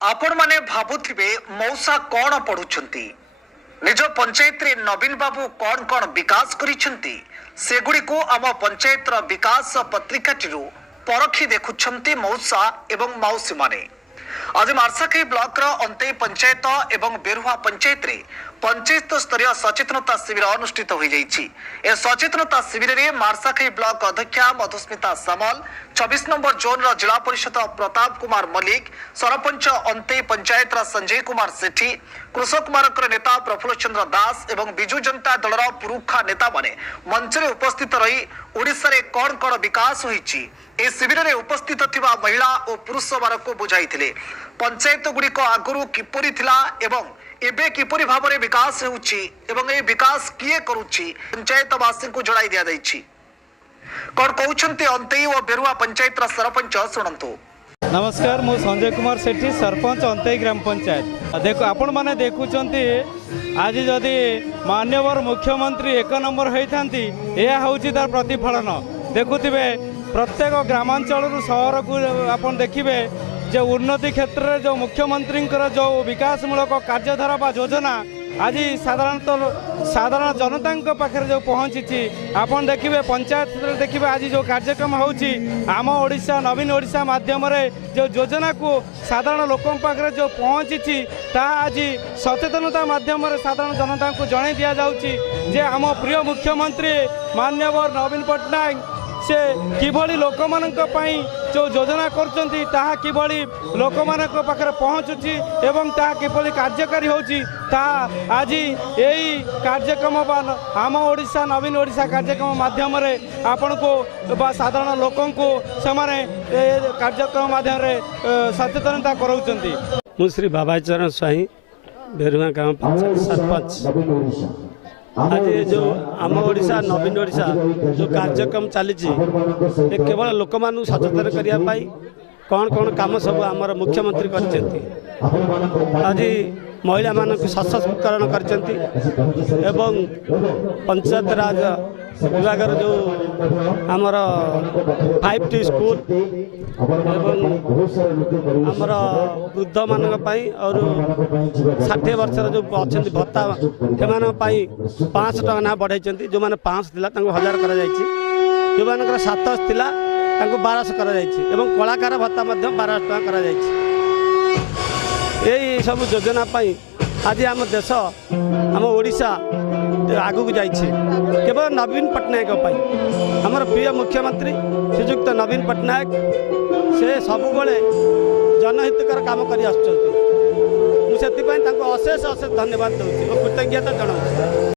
आपण माने भाबुथिबे मौसा कौन पढ़ुछंती निज पंचायत रे नवीन बाबू कौन कौन विकास करिछंती सेगुड़ी को आम पंचायत रो विकास पत्रिकाटिरु परखी देखुछंती मौसा एवं मौसी माने। आज मार्साखाई ब्लॉक रो अंतई पंचायत एवं बेरुहा पंचायत रे पंचायत स्तरीय सचेतनता शिविर अनुष्ठित हो जाइछि। ए सचेतनता शिविर रे मार्साखाई ब्लॉक अध्यक्षा मधुस्मिता सामल 24 नंबर जोन रो जिला परिषद प्रताप कुमार मल्लिक सरपंच अंतई पंचायत रा संजय कुमार सेठी कृषक मारकर नेता प्रफुल्ल चंद्र दास एवं बिजु जनता दल रो पुरुखा नेता माने मंच रे उपस्थित रही ओडिसा रे कोन कोन विकास होईछि ए शिविर रे उपस्थित थिबा महिला और पुरुष मानक बुझाइथिले। पंचायत गुड़िक आगुरी किपरि थिला एवं एबे किपरि भाबरे विकास हेउछि एवं ए विकास किए करूछि पंचायतवासी को जणाई दिया दैछि। कोन कहउछन्ते अंतई और बेरुआ पंचायत रा सरपंच सुनंतु। नमस्कार मु संजय कुमार सेठी सरपंच अंतई ग्राम पंचायत। देखो आपण माने देखुचंती आज जदि माननीय मुख्यमंत्री एक नंबर होइथांती एया होउछि तार प्रतिफलन देखुथिबे। प्रत्येक ग्रामांचल सहर को आपण देखिबे जो उन्नति क्षेत्र में जो मुख्यमंत्री जो विकासमूलक कार्यधारा बा योजना आज साधारण जनता पाखे जो पहुँची आपन देखिए पंचायत देखिए आज जो कार्यक्रम होची आम ओडिशा नवीन ओडिशा माध्यम जो योजना को साधारण लोकों पाखे जो पहुँची ता आज सचेतनता माध्यम साधारण जनता को जन दि जाऊँगी जे आम प्रिय मुख्यमंत्री माननीय नवीन पट्टनायक से किभली लोक जो योजना करछंती ताहा किभली लोक पाखे पहुँचुची एवं ताहा किभली कार्यकारी होची ता आज यही कार्यक्रम आम ओडिशा नवीन ओडिशा कार्यक्रम माध्यम आपण को साधारण लोकों को सेमाने कार्यक्रम माध्यम सचेतनता कराउछंती। मु श्री बाबाई चरण स्वाई बेरुआ गाँव पंचायत सरपंच। आज जो आम ओडिशा नवीन ओडिशा जो कार्यक्रम चली केवल लोक मानू सचेतन करने कौन कौन काम सब आमर मुख्यमंत्री कर आज महिला मान सशक्तिकरण कर पंचायत राज विभाग जो आमर 5T स्कूल एवं आमर वृद्ध मान और 60 वर्षर जो अच्छा भत्ता से 500 टका ना बढ़ाई जो मैंने 500 थिला 1000 कर जो मान 700 थिला 1200 कर कलाकार भत्ता 1200 टका कर यही सब योजना आज आम देश आम ओडिशा आगू को जाइए केवल नवीन पट्टनायक आमर प्रिय मुख्यमंत्री श्रीजुक्त नवीन पट्टनायक से सबुबले जनहितकर काम कर अशेष अशेष धन्यवाद दूसरी कृतज्ञता जनाऊँ।